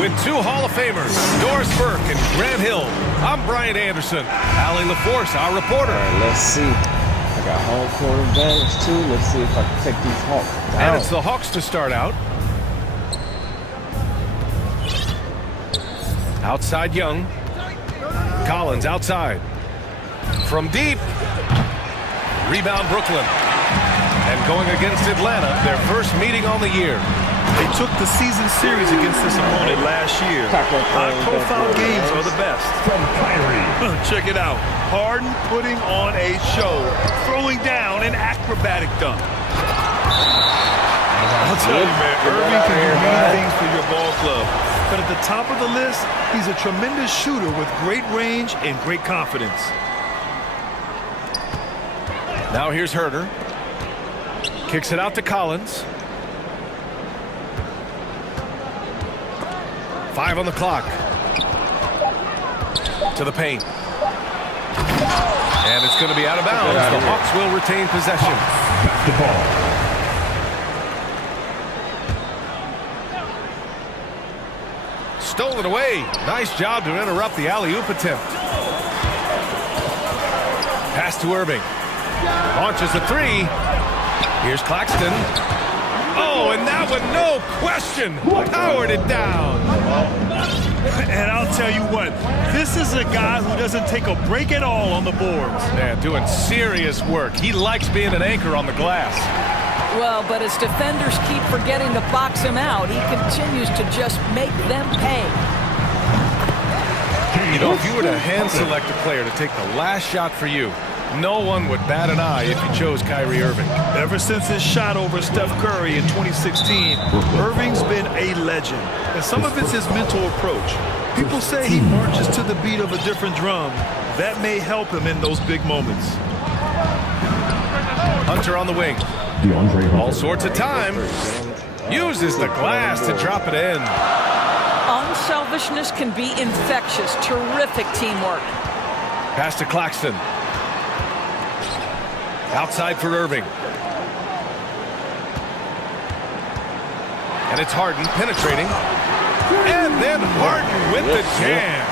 With two Hall of Famers, Doris Burke and Grant Hill, I'm Brian Anderson. Allie LaForce, our reporter. All right, let's see. I got home court advantage too. Let's see if I can take these Hawks down. And it's the Hawks to start out. Outside Young. Collins outside. From deep. Rebound Brooklyn. And going against Atlanta, their first meeting on the year. They took the season series against this opponent last year. High-profile games are the best. From Kyrie. Check it out. Harden putting on a show, throwing down an acrobatic dunk. I'll tell you, man, Irving can do many things for your ball club. But at the top of the list, he's a tremendous shooter with great range and great confidence. Now here's Herder. Kicks it out to Collins. 5 on the clock. To the paint. And it's going to be out of bounds. The Hawks will retain possession. Basketball. Stolen away. Nice job to interrupt the alley-oop attempt. Pass to Irving. Launches a three. Here's Claxton. Oh, and that one, no question, powered it down. And I'll tell you what, this is a guy who doesn't take a break at all on the boards. Yeah, doing serious work. He likes being an anchor on the glass. Well, but as defenders keep forgetting to box him out, he continues to just make them pay. You know, if you were to hand select a player to take the last shot for you, no one would bat an eye if you chose Kyrie Irving. Ever since his shot over Steph Curry in 2016, Irving's been a legend. And some of it's his mental approach. People say he marches to the beat of a different drum. That may help him in those big moments. Hunter on the wing. All sorts of time. Uses the glass to drop it in. Unselfishness can be infectious. Terrific teamwork. Pass to Claxton. Outside for Irving. And it's Harden penetrating. And then Harden with the jam.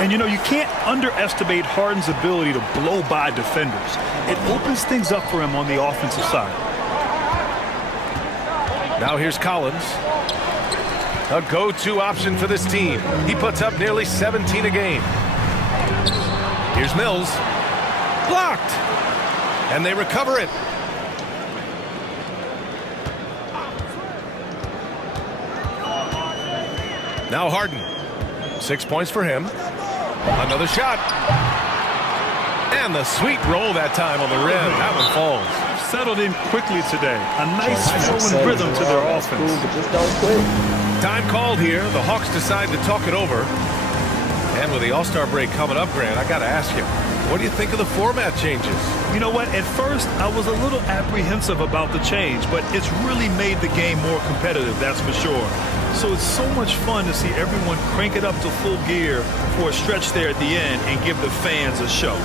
And you know, you can't underestimate Harden's ability to blow by defenders. It opens things up for him on the offensive side. Now here's Collins. A go-to option for this team. He puts up nearly 17 a game. Here's Mills. Blocked. And they recover it. Now Harden. 6 points for him. Another shot. And the sweet roll that time on the rim. That one falls. Settled in quickly today. A nice flow and rhythm to their offense. But just don't quit. Time called here. The Hawks decide to talk it over. And with the All-Star break coming up, Grant, I got to ask you, what do you think of the format changes? You know what? At first, I was a little apprehensive about the change, but it's really made the game more competitive, that's for sure. So it's so much fun to see everyone crank it up to full gear for a stretch there at the end and give the fans a show.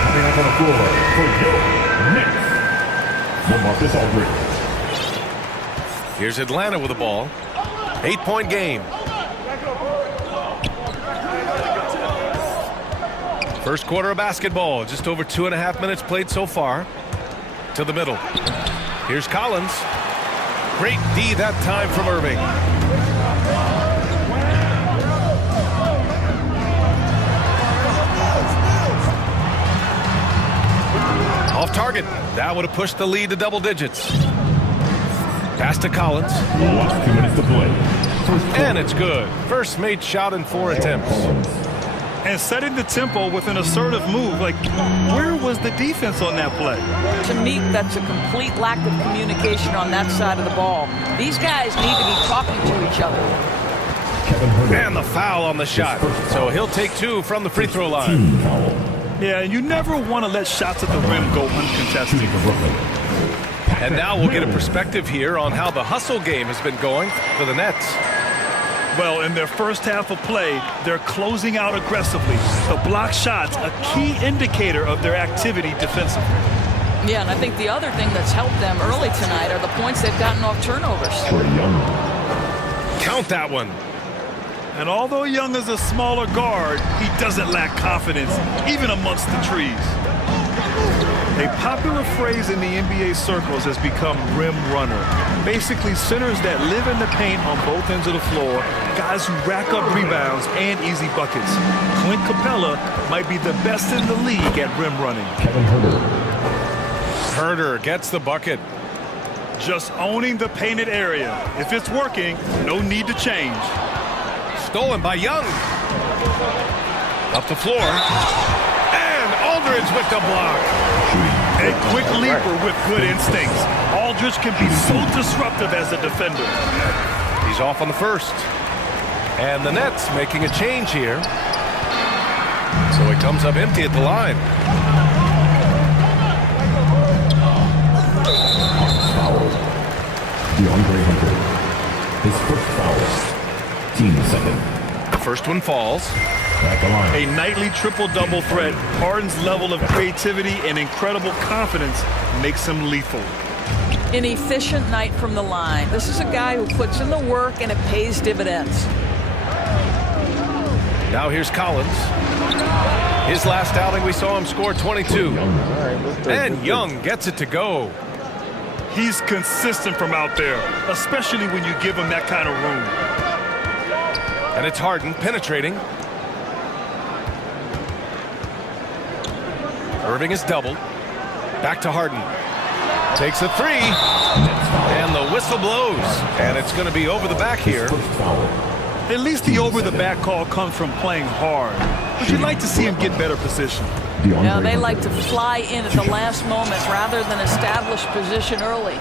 Coming up on the floor for your Knicks. LaMarcus Aldridge. Here's Atlanta with the ball. 8-point game. First quarter of basketball. Just over 2.5 minutes played so far. To the middle. Here's Collins. Great D that time from Irving. Off target. That would have pushed the lead to double digits. Pass to Collins. Last 2 minutes to play. And it's good. First made shot in 4 attempts. And setting the tempo with an assertive move. Like, where was the defense on that play? To me, that's a complete lack of communication on that side of the ball. These guys need to be talking to each other. And the foul on the shot. So he'll take 2 from the free throw line. Yeah, you never want to let shots at the rim go uncontested. And now we'll get a perspective here on how the hustle game has been going for the Nets. Well, in their first half of play, they're closing out aggressively. The block shots, a key indicator of their activity defensively. Yeah, and I think the other thing that's helped them early tonight are the points they've gotten off turnovers. Count that one. And although Young is a smaller guard, he doesn't lack confidence, even amongst the trees. A popular phrase in the NBA circles has become rim runner. Basically, centers that live in the paint on both ends of the floor, guys who rack up rebounds and easy buckets. Clint Capella might be the best in the league at rim running. Herder gets the bucket. Just owning the painted area. If it's working, no need to change. Stolen by Young. Up the floor. And Aldridge with the block. A quick leaper with good instincts. Aldridge can be so disruptive as a defender. He's off on the first. And the Nets making a change here. So he comes up empty at the line. DeAndre Hunter. His first foul. Team second. The first one falls. Back the line. A nightly triple-double threat. Harden's level of creativity and incredible confidence makes him lethal. An efficient night from the line. This is a guy who puts in the work and it pays dividends. Now here's Collins. His last outing, we saw him score 22. And Young gets it to go. He's consistent from out there, especially when you give him that kind of room. And it's Harden penetrating. Irving is doubled. Back to Harden. Takes a three. And the whistle blows. And it's going to be over the back here. At least the over-the-back call comes from playing hard. But you'd like to see him get better position. Now they like to fly in at the last moment rather than establish position early.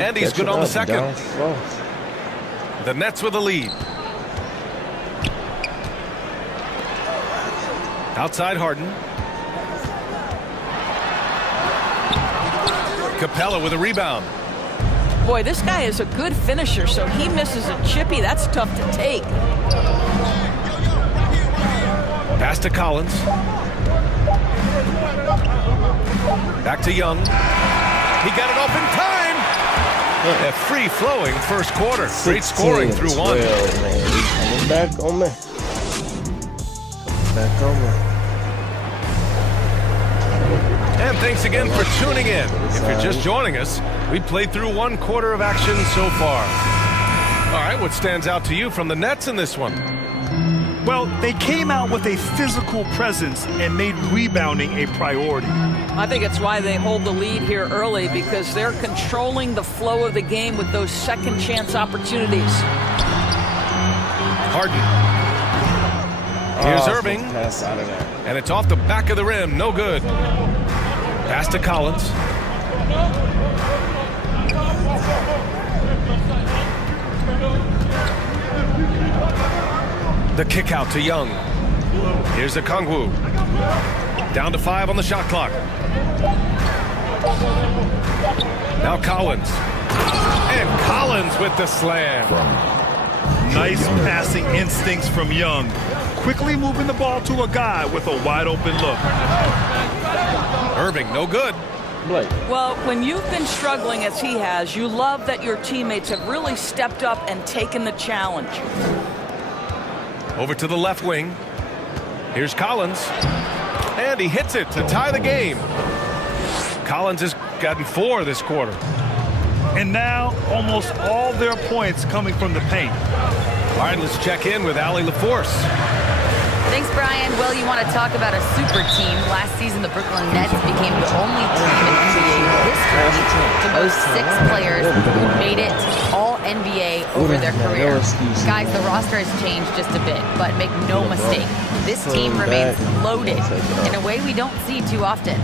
And he's good on the second. The Nets with a lead. Outside Harden. Capella with a rebound. Boy, this guy is a good finisher, so he misses a chippy. That's tough to take. Pass to Collins. Back to Young. He got it off in time. A free-flowing first quarter. Great scoring through one. Coming back on me. Back on me. And thanks again for tuning in. If you're just joining us, we played through one quarter of action so far. All right, what stands out to you from the Nets in this one? Well, they came out with a physical presence and made rebounding a priority. I think it's why they hold the lead here early, because they're controlling the flow of the game with those second chance opportunities. Harden. Here's Irving. Pass out of there. And it's off the back of the rim. No good. Pass to Collins. The kick out to Young. Here's the Kongwu. Down to 5 on the shot clock. Now Collins. And Collins with the slam. Nice passing instincts from Young. Quickly moving the ball to a guy with a wide open look. Irving, no good. Blake. Well, when you've been struggling as he has, you love that your teammates have really stepped up and taken the challenge. Over to the left wing. Here's Collins. And he hits it to tie the game. Collins has gotten 4 this quarter. And now, almost all their points coming from the paint. All right, let's check in with Allie LaForce. Thanks, Brian. Well, you want to talk about a super team. Last season, the Brooklyn Nets became the only team in NBA history to boast 6 players who made it all NBA over their career. Guys, the roster has changed just a bit, but make no mistake, this team remains loaded in a way we don't see too often.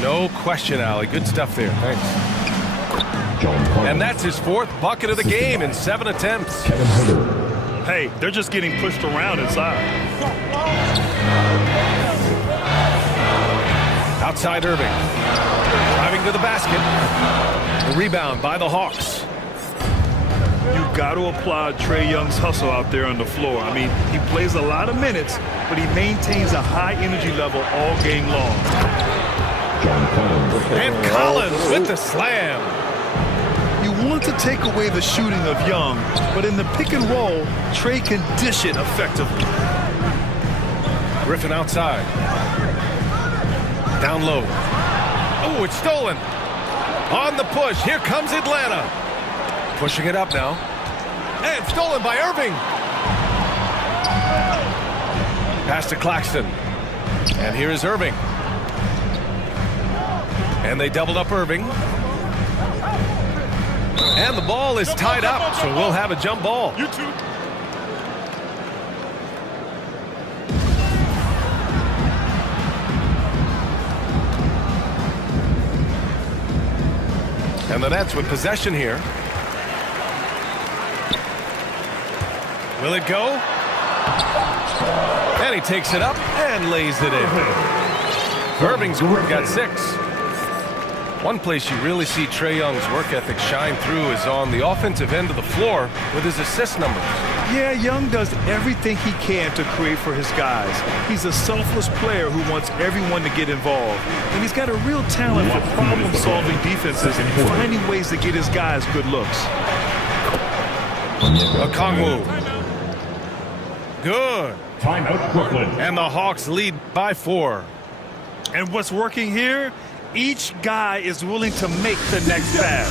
No question, Allie. Good stuff there. Thanks. And that's his 4th bucket of the game in 7 attempts. Hey, they're just getting pushed around inside. Outside Irving. Driving to the basket. The rebound by the Hawks. You got to applaud Trae Young's hustle out there on the floor. I mean, he plays a lot of minutes, but he maintains a high energy level all game long. And Collins with the slam. You want to take away the shooting of Young, but in the pick and roll, Trae can dish it effectively. Griffin outside. Down low. Oh, it's stolen. On the push. Here comes Atlanta. Pushing it up now. And stolen by Irving. Pass to Claxton. And here is Irving. And they doubled up Irving. And the ball is tied up, so we'll have a jump ball. You too. And the Nets with possession here. Will it go? And he takes it up and lays it in. Irving's got 6. One place you really see Trae Young's work ethic shine through is on the offensive end of the floor with his assist numbers. Yeah, Young does everything he can to create for his guys. He's a selfless player who wants everyone to get involved. And he's got a real talent for problem-solving defenses and finding ways to get his guys good looks. Okongwu. Good. Timeout, Brooklyn. And the Hawks lead by 4. And what's working here? Each guy is willing to make the next pass.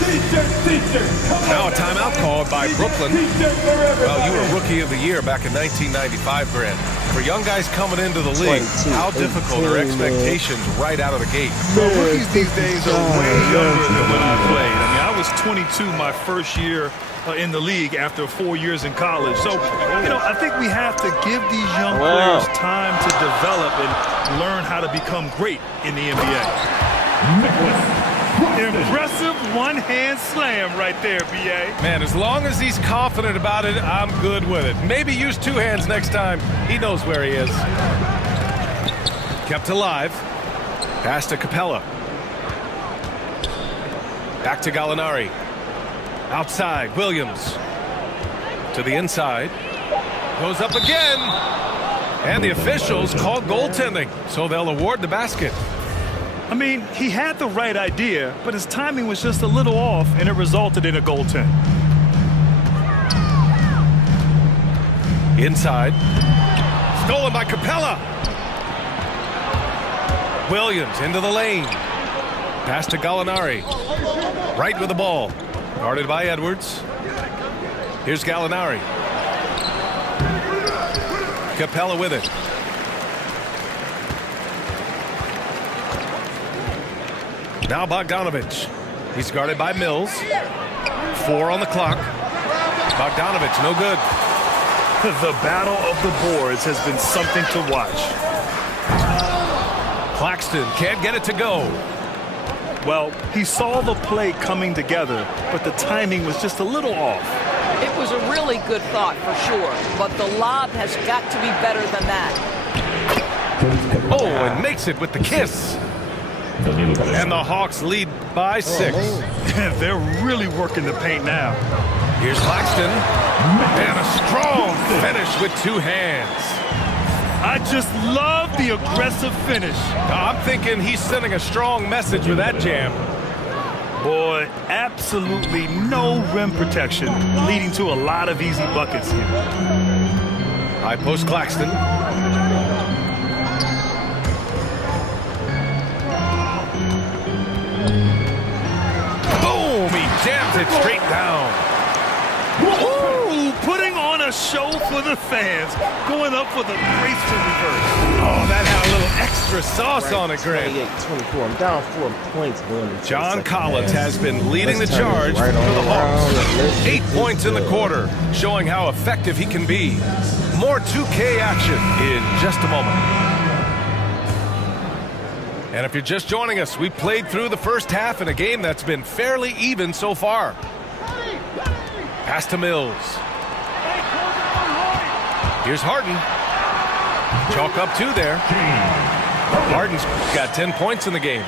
Now a timeout called by Brooklyn. Well, you were Rookie of the Year back in 1995, Grant. For young guys coming into the league, how difficult are expectations right out of the gate? Well, rookies these days are way younger than when I played. I mean, I was 22 my first year in the league after 4 years in college. So, I think we have to give these young players time to develop and learn how to become great in the NBA. Impressive one-hand slam right there, B.A. Man, as long as he's confident about it, I'm good with it. Maybe use 2 hands next time. He knows where he is. Kept alive. Pass to Capella. Back to Gallinari. Outside, Williams. To the inside. Goes up again. And the officials call goaltending, so they'll award the basket. I mean, he had the right idea, but his timing was just a little off, and it resulted in a goaltend. Inside. Stolen by Capella. Williams into the lane. Pass to Gallinari. Right with the ball. Guarded by Edwards. Here's Gallinari. Capella with it. Now Bogdanovich. He's guarded by Mills. 4 on the clock. Bogdanovich, no good. The battle of the boards has been something to watch. Claxton can't get it to go. Well, he saw the play coming together, but the timing was just a little off. It was a really good thought for sure, but the lob has got to be better than that. Oh, and makes it with the kiss. And the Hawks lead by 6. They're really working the paint now. Here's Claxton. And a strong finish with 2 hands. I just love the aggressive finish. I'm thinking he's sending a strong message with that jam. Boy, absolutely no rim protection, leading to a lot of easy buckets here. High post Claxton. Boom! He jams it straight down. Ooh, putting on a show for the fans, going up with a graceful reverse. Oh, that had a little extra sauce on it, Grant. 28-24. I'm down 4 points going into John the second Collins half. has been leading the Let's turn charge it right for the on Hawks. around. Let's 8 get points in the this quarter, showing how effective he can be. More 2K action in just a moment. And if you're just joining us, we played through the first half in a game that's been fairly even so far. Pass to Mills. Here's Harden. Chalk up 2 there. Harden's got 10 points in the game.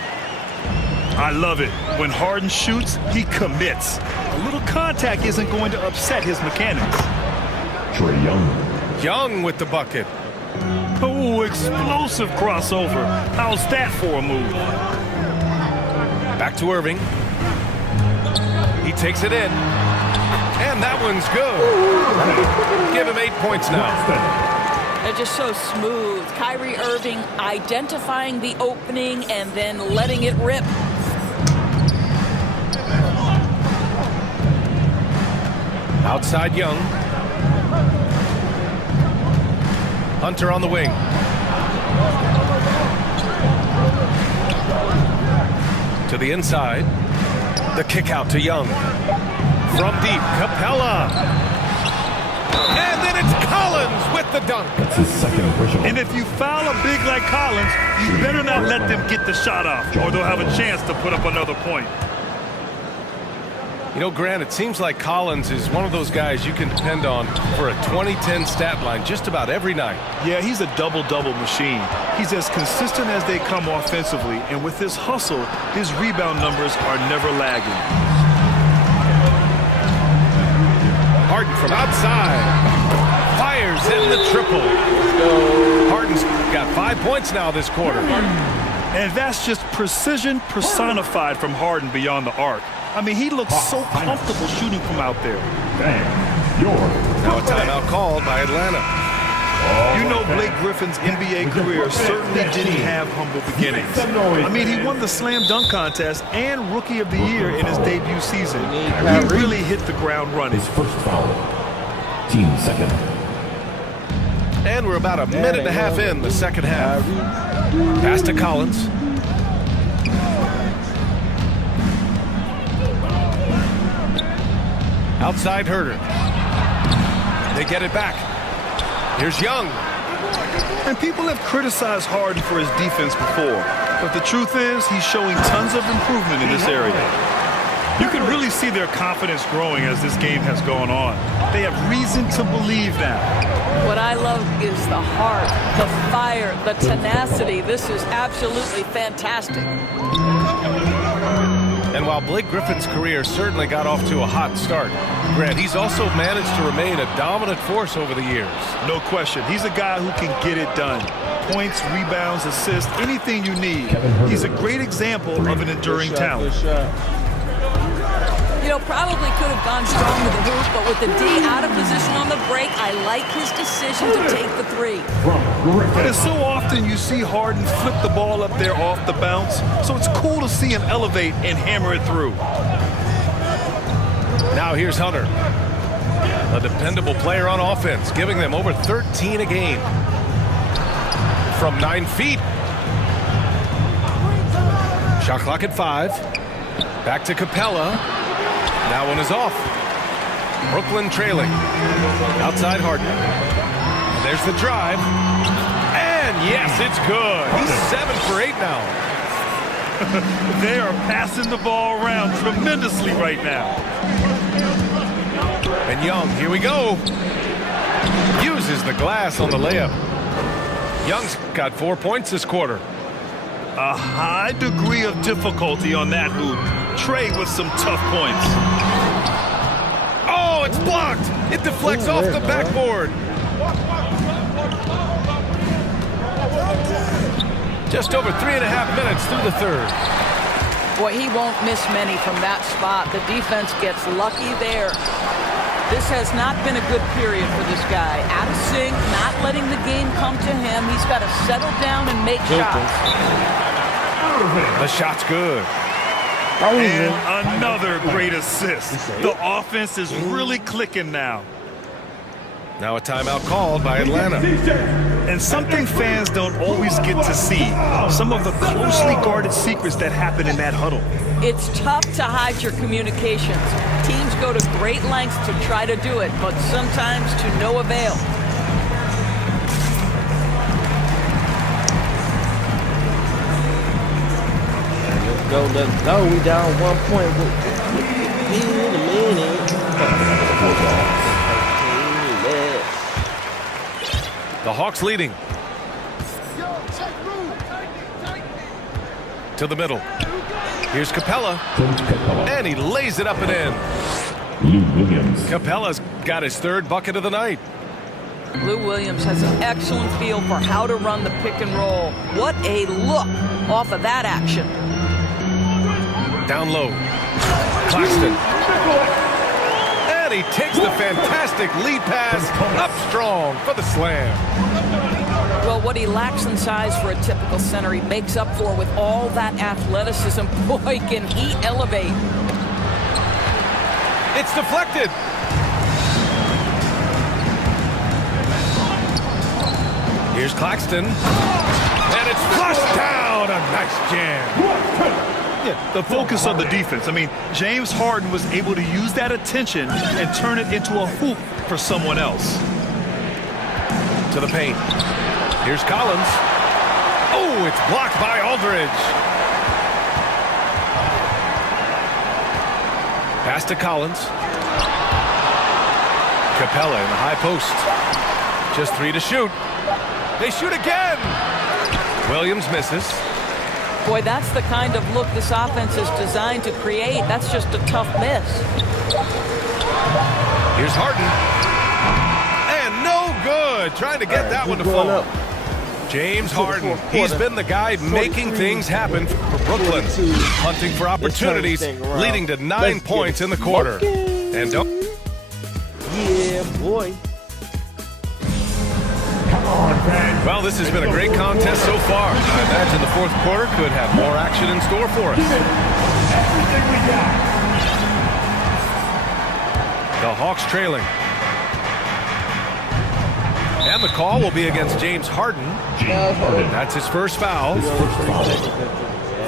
I love it. When Harden shoots, he commits. A little contact isn't going to upset his mechanics. Trae Young. Young with the bucket. Oh, explosive crossover. How's that for a move? Back to Irving. He takes it in. And that one's good. Give him 8 points now. They're just so smooth. Kyrie Irving identifying the opening and then letting it rip. Outside Young. Hunter on the wing. To the inside. The kick out to Young. From deep, Capella. And then it's Collins with the dunk. That's his second personal. And if you foul a big like Collins, you better not let them get the shot off, or they'll have a chance to put up another point. You know, Grant, it seems like Collins is one of those guys you can depend on for a 2010 stat line just about every night. Yeah, he's a double-double machine. He's as consistent as they come offensively, and with his hustle, his rebound numbers are never lagging. Harden from outside. Fires in the triple. Harden's got 5 points now this quarter. And that's just precision personified from Harden beyond the arc. I mean, he looks so comfortable shooting from out there. Now a timeout called by Atlanta. You know, Blake Griffin's NBA career certainly didn't have humble beginnings. I mean, he won the slam dunk contest and Rookie of the Year in his debut season. He really hit the ground running. His first foul. Team second. And we're about a minute and a half in the second half. Pass to Collins. Outside Herder. They get it back. Here's Young. And people have criticized Harden for his defense before, but the truth is he's showing tons of improvement in this area. You can really see their confidence growing as this game has gone on. They have reason to believe that. What I love is the heart, the fire, the tenacity. This is absolutely fantastic. And while Blake Griffin's career certainly got off to a hot start, Grant, he's also managed to remain a dominant force over the years. No question. He's a guy who can get it done. Points, rebounds, assists, anything you need. He's a great example of an enduring talent. You know, probably could have gone strong with the hoop, but with the D out of position on the break, I like his decision to take the three. And so often you see Harden flip the ball up there off the bounce, so it's cool to see him elevate and hammer it through. Now here's Hunter, a dependable player on offense, giving them over 13 a game. From 9 feet. Shot clock at 5. Back to Capella. That one is off. Brooklyn trailing. Outside Harden. And there's the drive. And yes, it's good. He's 7 for 8 now. They are passing the ball around tremendously right now. And Young, here we go. Uses the glass on the layup. Young's got 4 points this quarter. A high degree of difficulty on that hoop. Trae with some tough points. Oh, it's blocked. It deflects off the backboard. Just over 3.5 minutes through the third. Boy, he won't miss many from that spot. The defense gets lucky there. This has not been a good period for this guy. Out of sync, not letting the game come to him. He's got to settle down and make shots. The shot's good. And another great assist. The offense is really clicking now. Now a timeout called by Atlanta. And something fans don't always get to see. Some of the closely guarded secrets that happen in that huddle. It's tough to hide your communications. Teams go to great lengths to try to do it, but sometimes to no avail. Let's go. We down 1 point. In a minute. The Hawks leading. To the middle. Here's Capella, Coach Capella. and he lays it up and in. Lou Williams. Capella's got his third bucket of the night. Lou Williams has an excellent feel for how to run the pick and roll. What a look off of that action. Down low. Claxton. And he takes the fantastic lead pass up strong for the slam. Well, what he lacks in size for a typical center, he makes up for with all that athleticism. Boy, can he elevate. It's deflected. Here's Claxton. And it's flushed down. A nice jam. Yeah, the focus of the defense. I mean, James Harden was able to use that attention and turn it into a hoop for someone else. To the paint. Here's Collins. Oh, it's blocked by Aldridge. Pass to Collins. Capella in the high post. Just 3 to shoot. They shoot again. Williams misses. Boy, that's the kind of look this offense is designed to create. That's just a tough miss. Here's Harden. And no good. Trying to get that one to fall. James Harden, he's been the guy making things happen for Brooklyn. Hunting for opportunities, leading to 9 points in the quarter. And don't... Yeah, boy. Well, this has been a great contest so far. I imagine the fourth quarter could have more action in store for us. The Hawks trailing. And the call will be against James Harden. That's his first foul.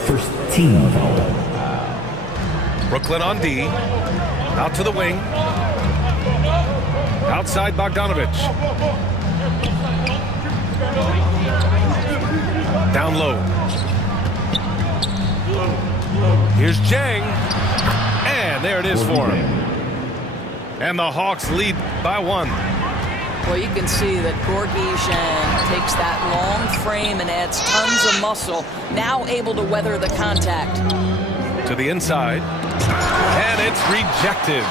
First team foul. Brooklyn on D. Out to the wing. Outside Bogdanovich. Down low. Here's Jang. And there it is for him. And the Hawks lead by 1. Well, you can see that Gorgie Zhang takes that long frame and adds tons of muscle, now able to weather the contact. To the inside. And it's rejected.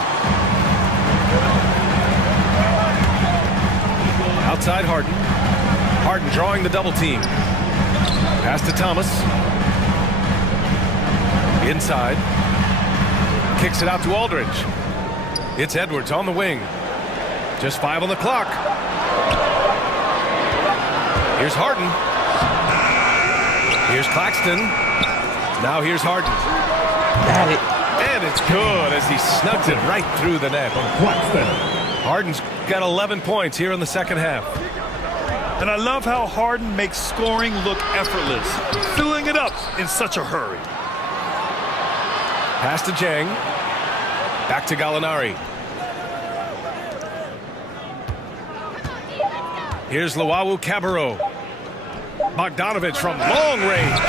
Outside Harden. Harden drawing the double team. Pass to Thomas. Inside. Kicks it out to Aldridge. It's Edwards on the wing. Just 5 on the clock. Here's Harden. Here's Claxton. Now here's Harden. Got it. And it's good as he snugs it right through the net. Harden's got 11 points here in the second half. And I love how Harden makes scoring look effortless, filling it up in such a hurry. Pass to Jang. Back to Gallinari. Here's Luau Cabarro. Bogdanovich from long range.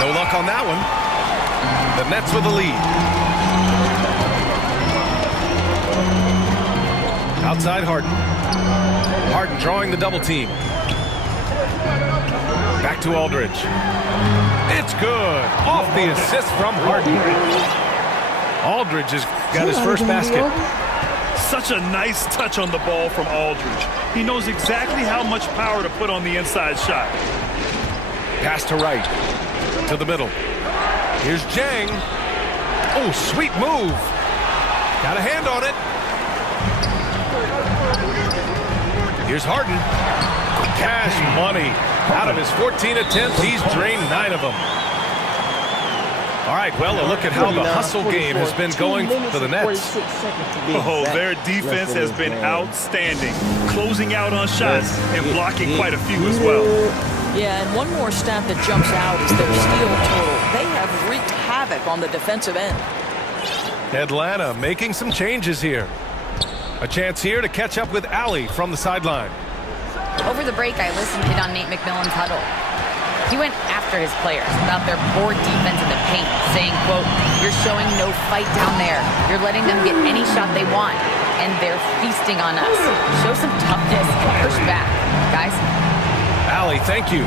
No luck on that one. The Nets with the lead. Outside Harden. Harden drawing the double team. Back to Aldridge. It's good. Off the assist from Harden. Aldridge has got his first basket. Such a nice touch on the ball from Aldridge. He knows exactly how much power to put on the inside shot. Pass to right. To the middle. Here's Jang. Oh, sweet move. Got a hand on it. Here's Harden. Cash money. Out of his 14 attempts, he's drained 9 of them. All right, well, a look at how the hustle game has been going for the Nets. Oh, their defense has been outstanding, closing out on shots and blocking quite a few as well. Yeah, and one more stat that jumps out is their steal total. They have wreaked havoc on the defensive end. Atlanta making some changes here. A chance here to catch up with Allie from the sideline. Over the break, I listened in on Nate McMillan's huddle. He went after his players about their poor defense in the paint, saying, quote, "You're showing no fight down there. You're letting them get any shot they want, and they're feasting on us. Show some toughness and push back, guys." Allie, thank you.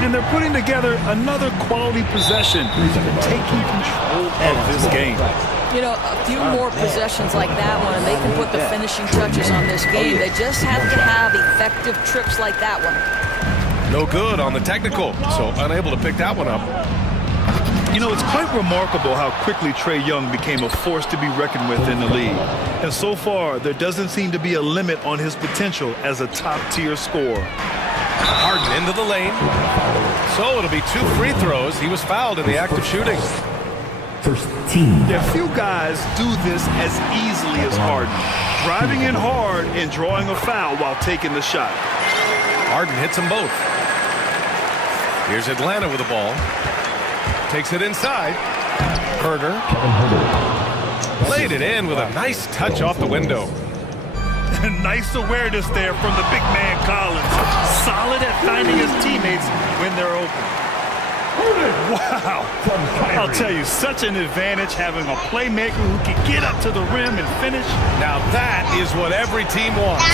And they're putting together another quality possession, taking control of this game. You know, a few more possessions like that one, and they can put the finishing touches on this game. They just have to have effective trips like that one. No good on the technical, so unable to pick that one up. You know, it's quite remarkable how quickly Trae Young became a force to be reckoned with in the league. And so far, there doesn't seem to be a limit on his potential as a top-tier scorer. Harden into the lane. So it'll be 2 free throws. He was fouled in the act of shooting. First team. Yeah, few guys do this as easily as Harden. Driving in hard and drawing a foul while taking the shot. Harden hits them both. Here's Atlanta with the ball. Takes it inside. Herder. Laid it in with a nice touch off the window. Nice awareness there from the big man Collins. Solid at finding his teammates when they're open. Wow. I'll tell you, such an advantage having a playmaker who can get up to the rim and finish. Now that is what every team wants.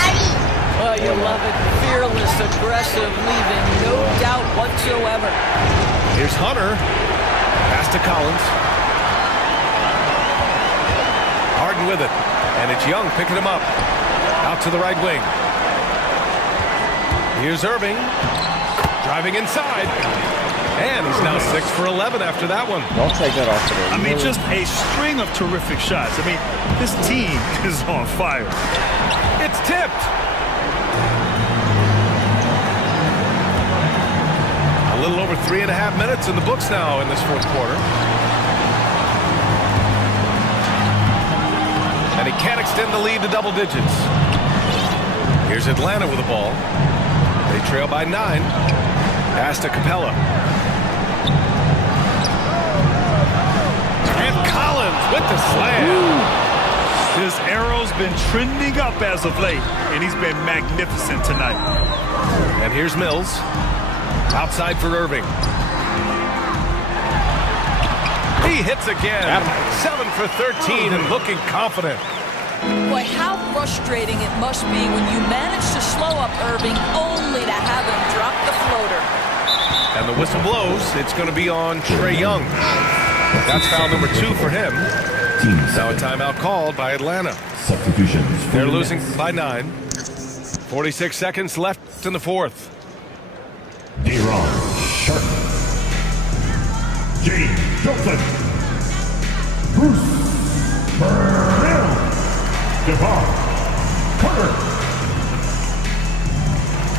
Oh, you love it. Fearless, aggressive, leaving no doubt whatsoever. Here's Hunter. Pass to Collins. Harden with it. And it's Young picking him up. Out to the right wing. Here's Irving. Driving inside. And he's now 6 for 11 after that one. Don't take that off today. I mean, just a string of terrific shots. I mean, this team is on fire. It's tipped. A little over 3.5 minutes in the books now in this fourth quarter. And he can't extend the lead to double digits. Here's Atlanta with the ball. They trail by 9. Pass to Capella. And Collins with the slam. His arrow's been trending up as of late, and he's been magnificent tonight. And here's Mills. Outside for Irving. He hits again. 7 for 13 and looking confident. Boy, how frustrating it must be when you manage to slow up Irving only to have him drop the floater. And the whistle blows. It's going to be on Trae Young. That's foul number 2 for him. Now a timeout called by Atlanta. Substitutions. They're losing by 9. 46 seconds left in the fourth. D-Ron Sharp. James Johnson. Bruce Brown. Devon Carter.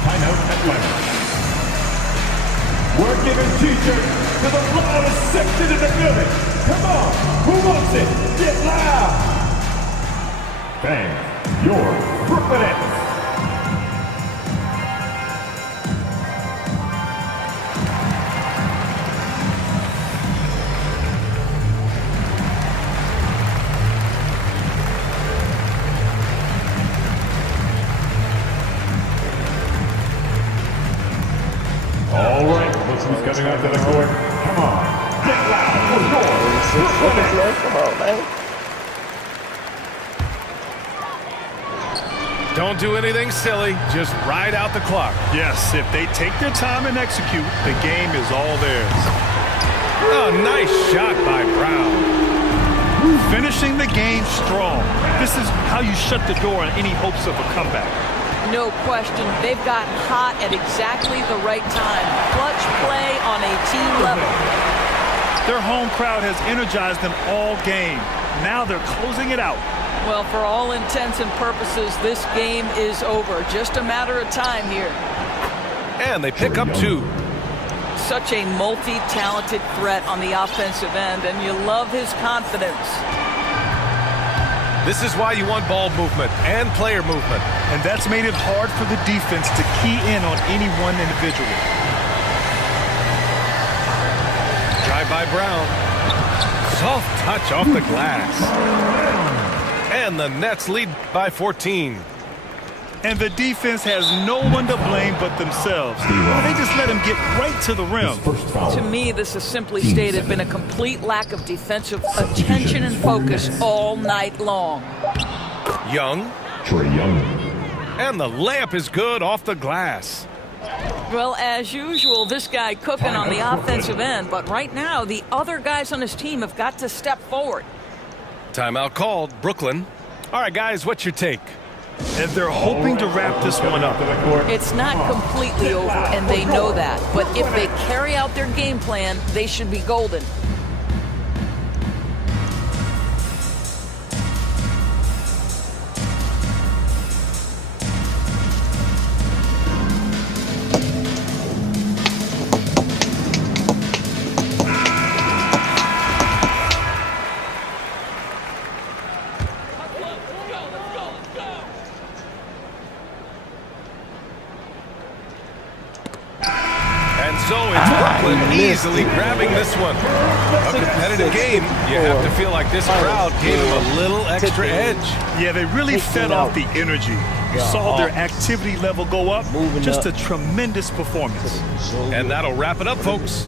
Timeout Atlanta. We're giving t-shirts to the loudest section in the building. Come on, who wants it? Get loud. Bang, your Brooklyn Nets. All right, look who's coming out to the court. Come on, get loud for your Brooklyn Nets. Come on, man. Don't do anything silly. Just ride out the clock. Yes, if they take their time and execute, the game is all theirs. A nice shot by Brown. Finishing the game strong. This is how you shut the door on any hopes of a comeback. No question. They've gotten hot at exactly the right time. Clutch play on a team level. Their home crowd has energized them all game. Now they're closing it out. Well, for all intents and purposes, this game is over. Just a matter of time here. And they pick up 2. Such a multi-talented threat on the offensive end, and you love his confidence. This is why you want ball movement and player movement. And that's made it hard for the defense to key in on any one individual. Drive by Brown. Soft touch off the glass. And the Nets lead by 14. And the defense has no one to blame but themselves. They just let him get right to the rim. To me, this has simply stated been a complete lack of defensive attention and focus all night long. Young. Trae Young. And the layup is good off the glass. Well, as usual, this guy cooking on the offensive end, but right now the other guys on his team have got to step forward. Timeout called, Brooklyn. All right, guys, what's your take? And they're hoping to wrap this one up. It's not completely over, and they know that. But if they carry out their game plan, they should be golden. So it's Brooklyn easily grabbing this one. A competitive game. You have to feel like this crowd gave them a little extra edge. Yeah, they really fed off the energy. You saw their activity level go up. Just a tremendous performance. And that'll wrap it up, folks.